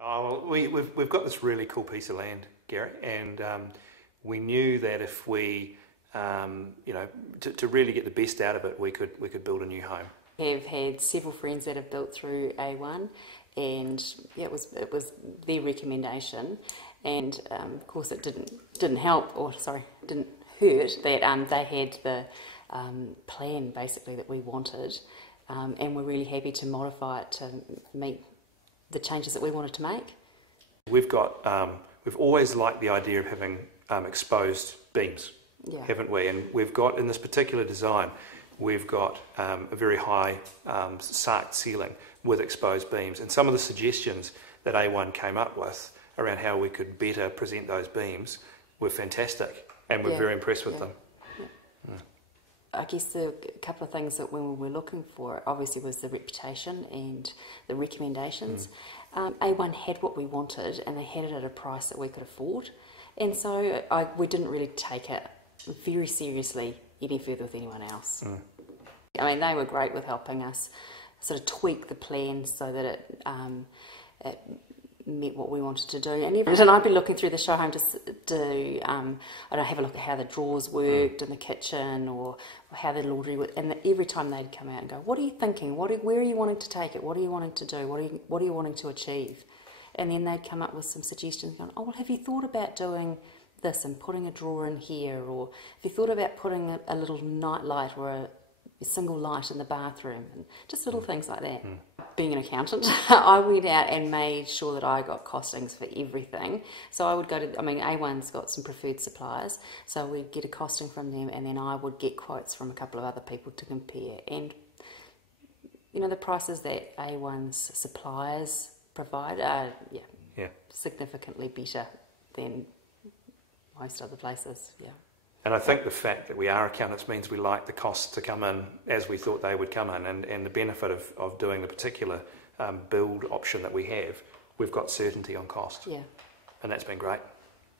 Oh, we've got this really cool piece of land, Gary, and we knew that if we, to really get the best out of it, we could build a new home. I've had several friends that have built through A1, and yeah, it was their recommendation, and of course it didn't help, or sorry, didn't hurt that they had the plan basically that we wanted, and we're really happy to modify it to meet the changes that we wanted to make. We've always liked the idea of having exposed beams, yeah, haven't we? And we've got, in this particular design, we've got a very high sarked ceiling with exposed beams. And some of the suggestions that A1 came up with around how we could better present those beams were fantastic, and we're very impressed with them. Yeah. I guess the couple of things that we were looking for obviously was the reputation and the recommendations. A1 had what we wanted, and they had it at a price that we could afford, and so we didn't really take it very seriously any further with anyone else. I mean, they were great with helping us sort of tweak the plan so that it met what we wanted to do. And I'd be looking through the show home to have a look at how the drawers worked in the kitchen, or how the laundry worked. And every time they'd come out and go, "What are you thinking? Where are you wanting to take it? What are you wanting to do? What are you wanting to achieve?" And then they'd come up with some suggestions, going, "Oh, well, have you thought about doing this and putting a drawer in here? Or have you thought about putting a little night light or a single light in the bathroom?" And just little things like that. Being an accountant, I went out and made sure that I got costings for everything. So I would go to, A1's got some preferred suppliers, so we'd get a costing from them, and then I would get quotes from a couple of other people to compare. And the prices that A1's suppliers provide are significantly better than most other places. Yeah. And I think the fact that we are accountants means we like the costs to come in as we thought they would come in, and the benefit of doing the particular build option that we have, we've got certainty on cost. Yeah. And that's been great.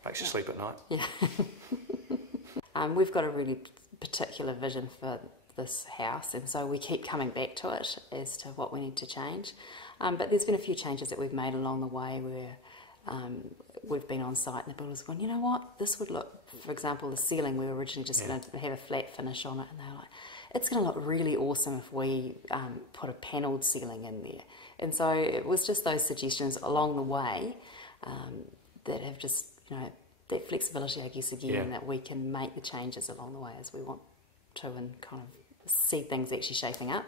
Makes you sleep at night. Yeah. We've got a really particular vision for this house, and so we keep coming back to it as to what we need to change. But there's been a few changes that we've made along the way where we've been on site and the builders going, "You know what, this would look," for example, the ceiling, we were originally just going to have a flat finish on it, and they were like, "It's going to look really awesome if we put a panelled ceiling in there." And so it was just those suggestions along the way that have just, that flexibility, I guess, again, that we can make the changes along the way as we want to, and kind of see things actually shaping up.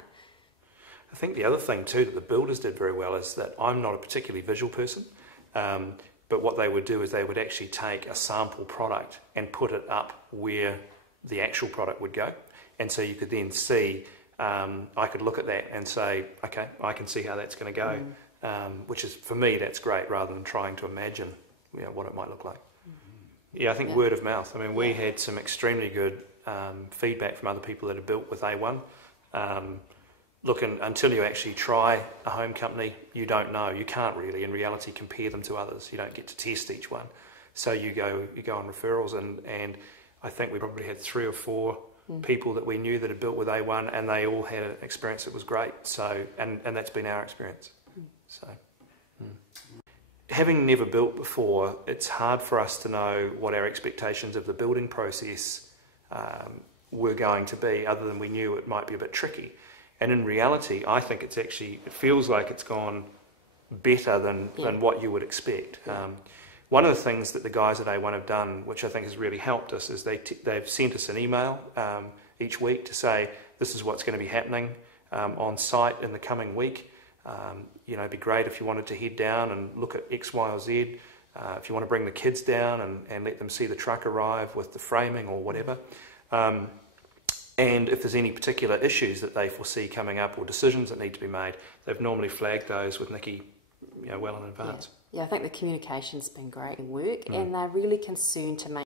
I think the other thing too that the builders did very well is that I'm not a particularly visual person, but what they would do is they would actually take a sample product and put it up where the actual product would go. And so you could then see, I could look at that and say, okay, I can see how that's going to go, which is, for me, that's great, rather than trying to imagine what it might look like. Yeah, I think word of mouth. I mean, we had some extremely good feedback from other people that have built with A1. Look, until you actually try a home company, you don't know. You can't really, in reality, compare them to others. You don't get to test each one. So you go on referrals, and I think we probably had 3 or 4 people that we knew that had built with A1, and they all had an experience that was great. So, and that's been our experience. So, having never built before, it's hard for us to know what our expectations of the building process were going to be, other than we knew it might be a bit tricky. And in reality, I think it feels like it's gone better than what you would expect. One of the things that the guys at A1 have done, which I think has really helped us, is they've sent us an email each week to say, this is what's going to be happening on site in the coming week. It'd be great if you wanted to head down and look at X, Y, or Z. If you want to bring the kids down and let them see the truck arrive with the framing or whatever. And if there's any particular issues that they foresee coming up, or decisions that need to be made, they've normally flagged those with Niki, well in advance. Yeah, I think the communication's been great in work, and they're really concerned to make